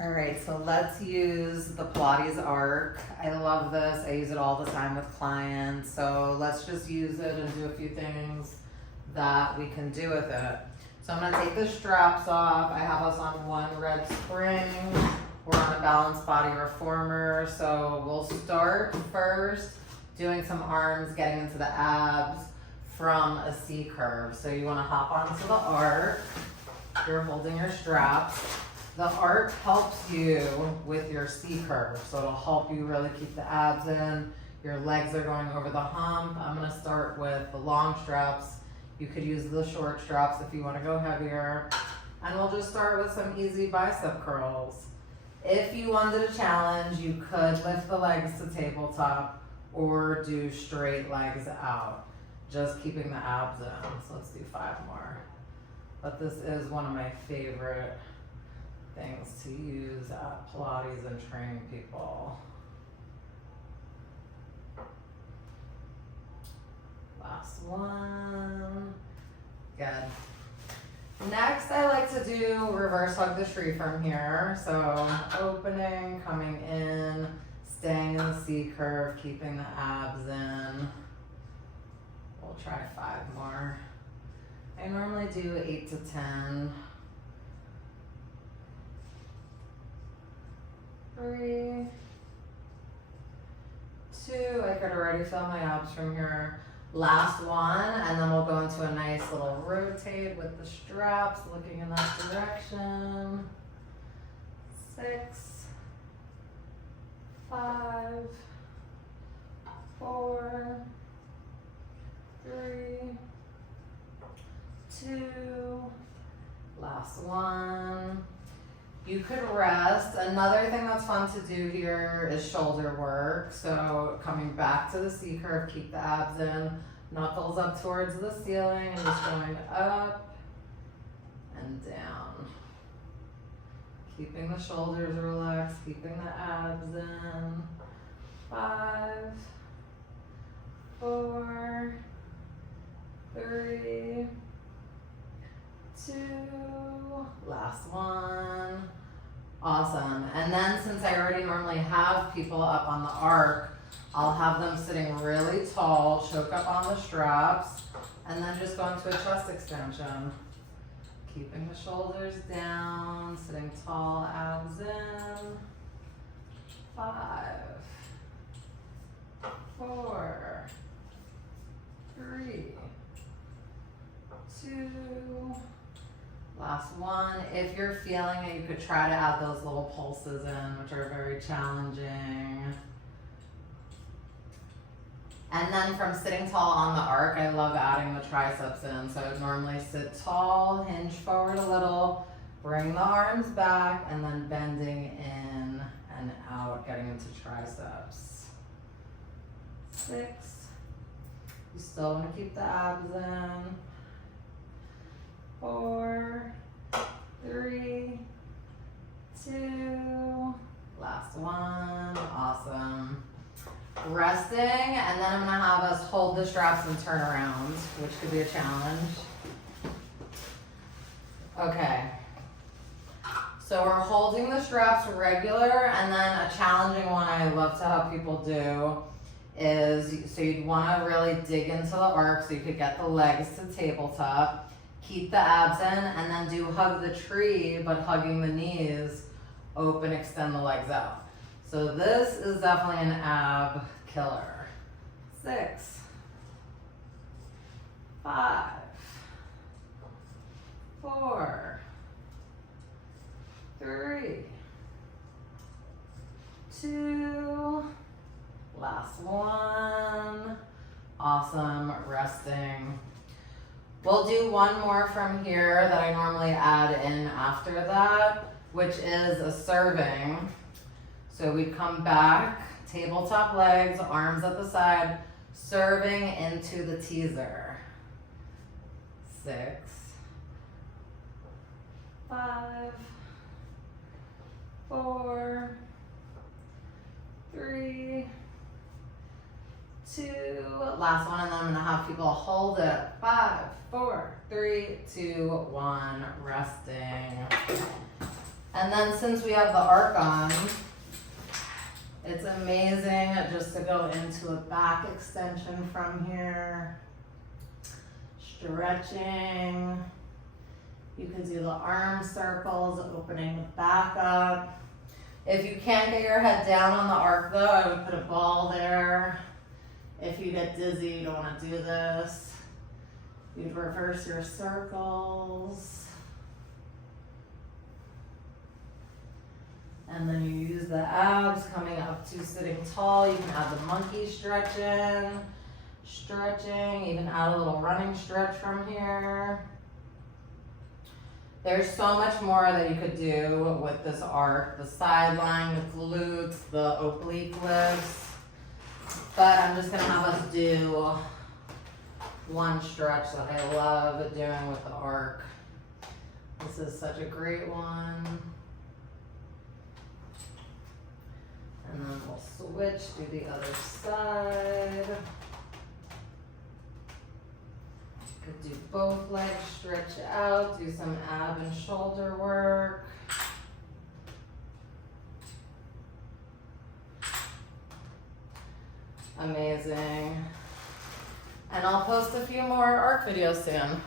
All right, so let's use the Pilates Arc. I love this. I use it all the time with clients. So let's just use it and do a few things that we can do with it. So I'm gonna take the straps off. I have us on one red spring. We're on a Balanced Body Reformer. So we'll start first doing some arms, getting into the abs from a C curve. So you wanna hop onto the arc. You're holding your straps. The arc helps you with your C curve, so it'll help you really keep the abs in. Your legs are going over the hump. I'm gonna start with the long straps. You could use the short straps if you wanna go heavier. And we'll just start with some easy bicep curls. If you wanted a challenge, you could lift the legs to tabletop or do straight legs out, just keeping the abs in. So let's do 5 more. But this is one of my favorite things to use at Pilates and training people. Last one. Good. Next, I like to do reverse hug the tree from here. So opening, coming in, staying in the C curve, keeping the abs in. We'll try 5 more. I normally do 8 to 10. 3, 2, I could already feel my abs from here. Last one, and then we'll go into a nice little rotate with the straps, looking in that direction. 6, 5, 4, 3, 2, last one. You could rest. Another thing that's fun to do here is shoulder work. So coming back to the C curve, keep the abs in, knuckles up towards the ceiling, and just going up and down. Keeping the shoulders relaxed, keeping the abs in. 5, 4, 3, 2, last one. Awesome. And then since I already normally have people up on the arc, I'll have them sitting really tall, choke up on the straps, and then just go into a chest extension. Keeping the shoulders down, sitting tall, abs in. 5, 4, 3, 2, last one. If you're feeling it, you could try to add those little pulses in, which are very challenging. And then from sitting tall on the arc, I love adding the triceps in. So I would normally sit tall, hinge forward a little, bring the arms back, and then bending in and out, getting into triceps. 6. You still want to keep the abs in. 4, 3, 2, last one. Awesome. Resting, and then I'm gonna have us hold the straps and turn around, which could be a challenge. Okay. So we're holding the straps regular, and then a challenging one I love to have people do is, so you'd wanna really dig into the arc so you could get the legs to tabletop. Keep the abs in, and then do hug the tree, but hugging the knees, open, extend the legs out. So this is definitely an ab killer. 6, 5, 4, 3, 2, last one. Awesome, resting. We'll do one more from here that I normally add in after that, which is a serving. So we'd come back, tabletop legs, arms at the side, serving into the teaser. 6, 5, 4, 3, 2, last one, and then I'm gonna have people hold it. 5, 4, 3, 2, 1, resting. And then since we have the arc on, it's amazing just to go into a back extension from here. Stretching. You could do the arm circles, opening the back up. If you can't get your head down on the arc though, I would put a ball there. If you get dizzy, you don't want to do this. You'd reverse your circles. And then you use the abs coming up to sitting tall. You can add the monkey stretching, even add a little running stretch from here. There's so much more that you could do with this arc, the sideline, the glutes, the oblique lifts. But I'm just gonna have us do one stretch that I love doing with the arc. This is such a great one. And then we'll switch, do the other side. Could do both legs, stretch out, do some ab and shoulder work. Amazing. And I'll post a few more arc videos soon.